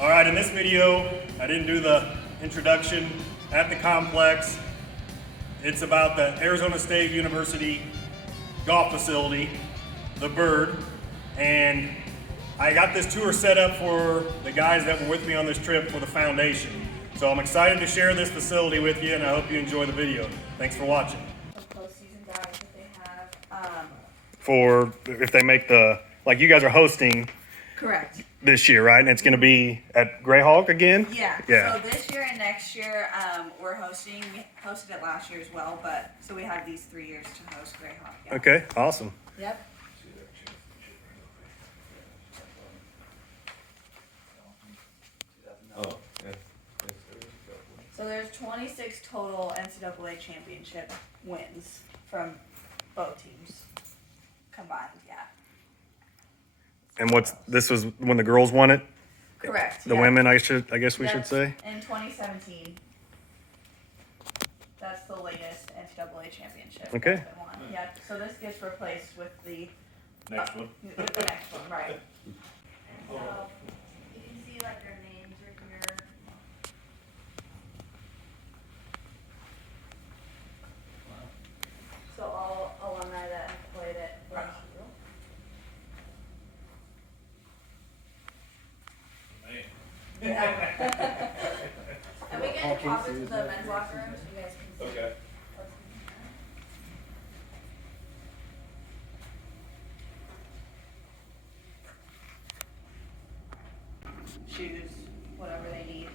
All right, in this video, I didn't do the introduction at the complex. It's about the Arizona State University golf facility, the Bird, and I got this tour set up for the guys that were with me on this trip for the foundation. So I'm excited to share this facility with you, and I hope you enjoy the video. Thanks for watching. Postseason guys that they have. For if they make the, like you guys are hosting Correct. this year, right? And it's going to be at Greyhawk again? Yeah. Yeah. So this year and next year, we're hosting. We hosted it last year as well, but so we have these 3 years to host Greyhawk. Yeah. Okay, awesome. Yep. Oh, yeah. So there's 26 total NCAA championship wins from both teams combined. Yeah. And this was when the girls won it? Correct. The yeah. women, I guess we should That's say? in 2017. That's the latest NCAA championship. Okay. That's been won. Yeah. So this gets replaced with the Next one. With the next one, right? So you can see like their names are here. So all alumni that have played at ASU. Yeah. And we get deposits to the men's locker room, so you guys can see. Okay. what's in there. Shoes, whatever they need.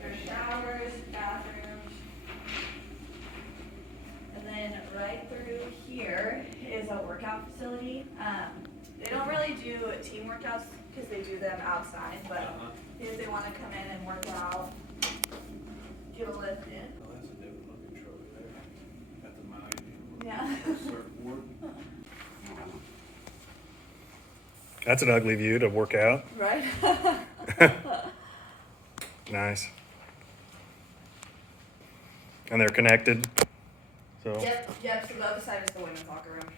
There's showers, bathrooms. And then right through here is a workout facility. They don't really do team workouts because they do them outside, but if they want to come in and work out, get a lift in. Oh, that's a different looking trophy there. At the mine. Yeah. Surfboard. That's an ugly view to work out. Right? Nice. And they're connected. So Yep, so the other side is the women's locker room.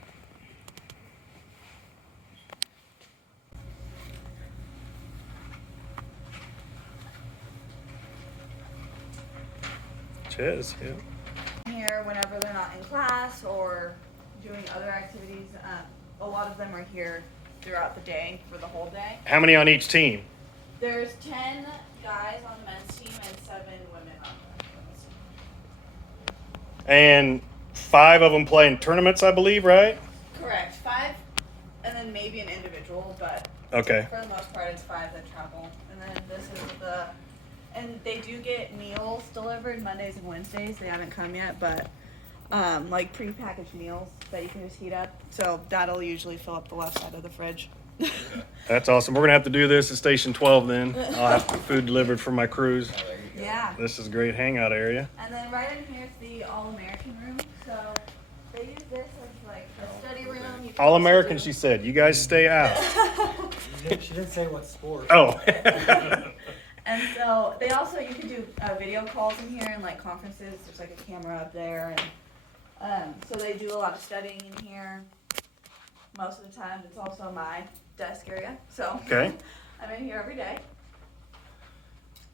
cheers, yeah. Here whenever they're not in class or doing other activities. A lot of them are here throughout the day for the whole day. How many on each team? There's 10 guys on the men's team and 7 women on the women's team. And 5 of them play in tournaments, I believe, right? Correct. 5, and then maybe an individual, but Okay. for the most part it's 5 that travel. And then this is and they do get meals delivered Mondays and Wednesdays. They haven't come yet, but like prepackaged meals that you can just heat up. So that'll usually fill up the left side of the fridge. That's awesome. We're going to have to do this at Station 12 then. I'll have food delivered for my crews. Yeah. This is a great hangout area. And then right in here is the All-American room. So they use this as like a study room. You can All-American, also she said. You guys stay out. She didn't say what sport. Oh. And so they also, you can do video calls in here and like conferences. There's like a camera up there. And so they do a lot of studying in here. Most of the time it's also my desk area. So Okay. I'm in here every day.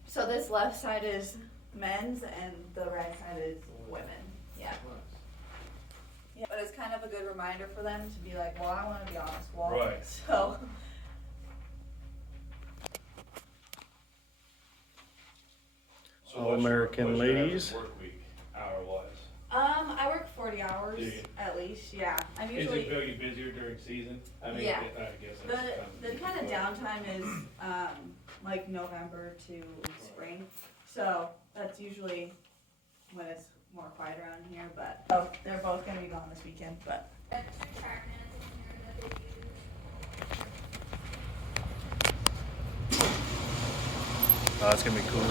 So this left side is men's and the right side is women. Yeah. Yeah. But it's kind of a good reminder for them to be like, well, I want to be on this wall. Right. So So All-American what's your ladies. average work week, hour-wise? I work 40 hours Do you? at least. Yeah. I'm Is usually it really busier during season? I mean, Yeah. I guess that's the kind of downtime is like November to spring. So that's usually when it's more quiet around here. But they're both gonna be gone this weekend. But There's 2 track minutes in here that they use. Oh, that's going to be cool.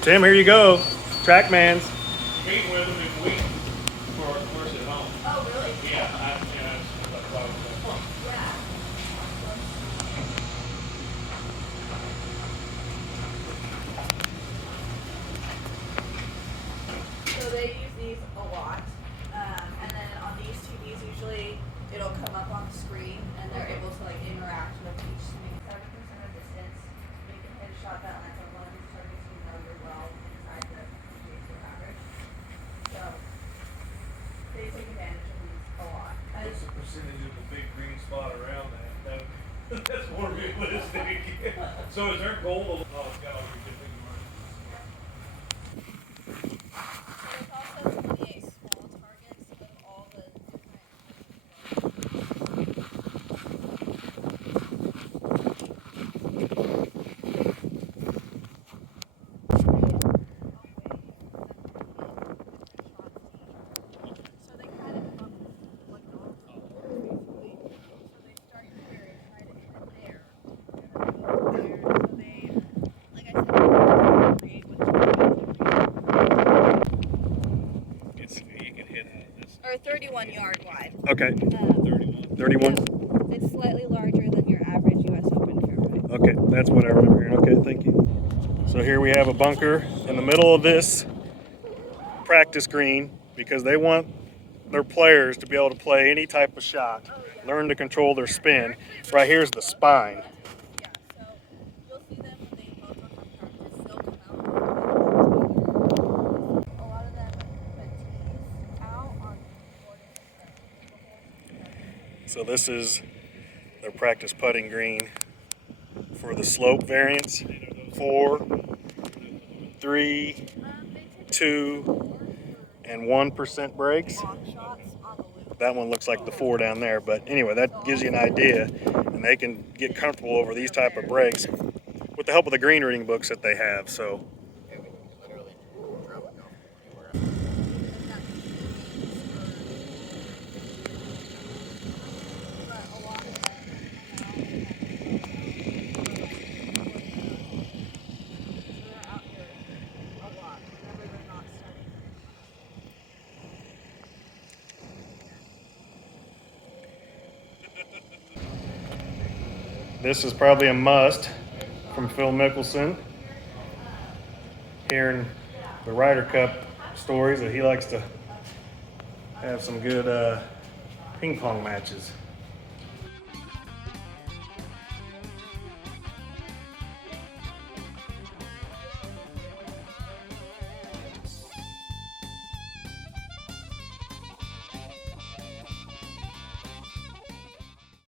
Tim, here you go. Trackmans. Meet with them this week for our course at home. oh really? Yeah, that's why I was like, Yeah. So they use these a lot. And then on these TVs, usually it'll come up on the screen, and they're able to like interact with each swing. 70% of distance, you can hit a shot that lands on one of these targets, you know you're well inside the PTSD average. So they take advantage of these a lot. What's the percentage of the big green spot around that? That's more realistic. So is there gold? Oh, it's got all these different markings. There's also 28 small targets of all the So they kind of come like golf basically. So they start here and try to hit there, and then go there. So they, like I said, create what You can hit this. or 31 yard wide. Okay, 31. 31. It's slightly larger than your average U.S. Open fairway. Okay, that's what I remember hearing. Okay, thank you. So here we have a bunker in the middle of this practice green because they want their players to be able to play any type of shot, learn to control their spin. Right here's the spine. Yeah, so you'll see them when they both are from practice. They'll come out. A lot of them put tees out on So this is their practice putting green for the slope variance. 4, 3, 2, and 1% breaks. long shots on the loop. That one looks like the 4 down there, but anyway, that gives you an idea, and they can get comfortable over these type of breaks with the help of the green reading books that they have. So this is probably a must from Phil Mickelson. Hearing the Ryder Cup stories that he likes to have some good ping pong matches.